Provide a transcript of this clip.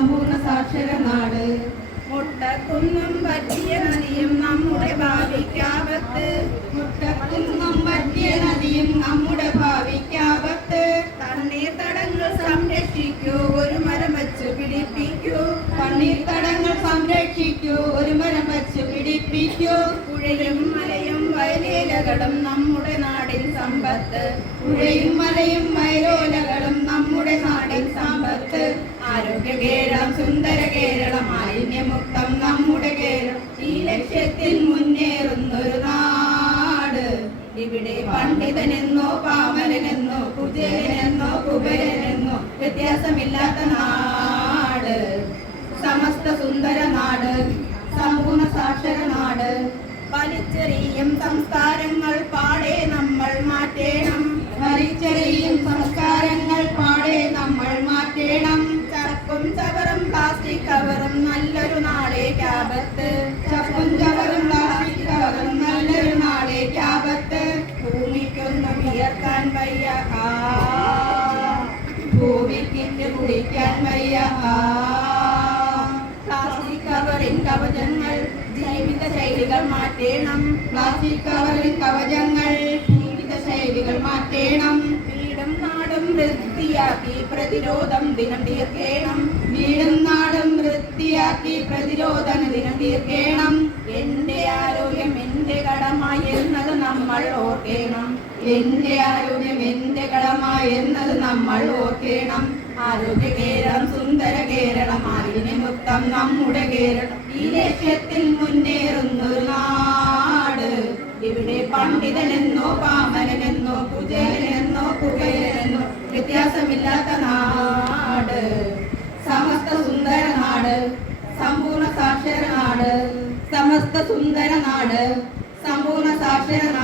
സമ്പൂർണ സാക്ഷര നാട്. മുട്ടക്കുന്നും പറ്റിയ നദിയും നമ്മുടെ ഭാവിക്കാപത്ത് മുട്ടക്കുന്നും പറ്റിയ നദിയും നമ്മുടെ ഭാവിക്കാപത്ത് തണ്ണീർത്തടങ്ങൾ സംരക്ഷിക്കൂ ഒരു മരം വച്ച് പിടിപ്പിക്കൂ. തണ്ണീർത്തടങ്ങൾ സംരക്ഷിക്കൂ ഒരു മരം വച്ച് പിടിപ്പിക്കൂ. പുഴയും മലയും വയലേലകളും നമ്മുടെ നാടിൻ സമ്പത്ത്. പുഴയും മലയും വയലോലകളും നമ്മുടെ നാടിൻ സമ്പത്ത് ആരോഗ്യ കേരളം സുന്ദര കേരളം മാലിന്യമുക്തം നമ്മുടെ കേരളം. ഈ ലക്ഷ്യത്തിൽ മുന്നേറുന്നൊരു നാട്. ഇവിടെ പണ്ഡിതനെന്നോ പാമരനെന്നോ കുചേലനെന്നോ കുബേരനെന്നോ വ്യത്യാസമില്ലാത്ത നാട്. സമസ്ത സുന്ദര നാട് സമ്പൂർണ സാക്ഷര നാട്. വലിച്ചെറിയും സംസ്കാരങ്ങൾ പാടെ വയ്യ ആ. ഭൂമിക്കിട്ട് കുടിക്കാൻ വയ്യ ആ. പ്ലാസ്റ്റിക് കവറിൻ കവചങ്ങൾ ജീവിത ശൈലികൾ മാറ്റേണം പ്ലാസ്റ്റിക് കവറിൻ കവചങ്ങൾ ജീവിത ശൈലികൾ മാറ്റേണം വീടും നാടും വൃത്തിയാക്കി പ്രതിരോധം ദിനം തീർക്കേണം വീടും നാടും വൃത്തിയാക്കി പ്രതിരോധന ദിനം തീർക്കേണം എന്റെ ആരോഗ്യം എന്റെ കടമ എന്നത് നമ്മൾ ഓർക്കേണം. എന്റെ ആരോഗ്യം എന്റെ കടമ എന്നത് നമ്മൾ ഓർക്കേണം. ആരോഗ്യ കേരളം സുന്ദര കേരളം മാലിന്യമുക്തം നമ്മുടെ കേരളം. ഈ ലക്ഷ്യത്തിൽ മുന്നേറുന്നൊരു നാട്. ഇവിടെ പണ്ഡിതനെന്നോ പാമരനെന്നോ കുചേലനെന്നോ കുബേരനെന്നോ വ്യത്യാസമില്ലാത്ത നാട്. സമസ്ത സുന്ദര നാട്. സമ്പൂർണ സാക്ഷര നാട്. സമസ്ത സുന്ദര നാട്. സമ്പൂർണ സാക്ഷര നാട്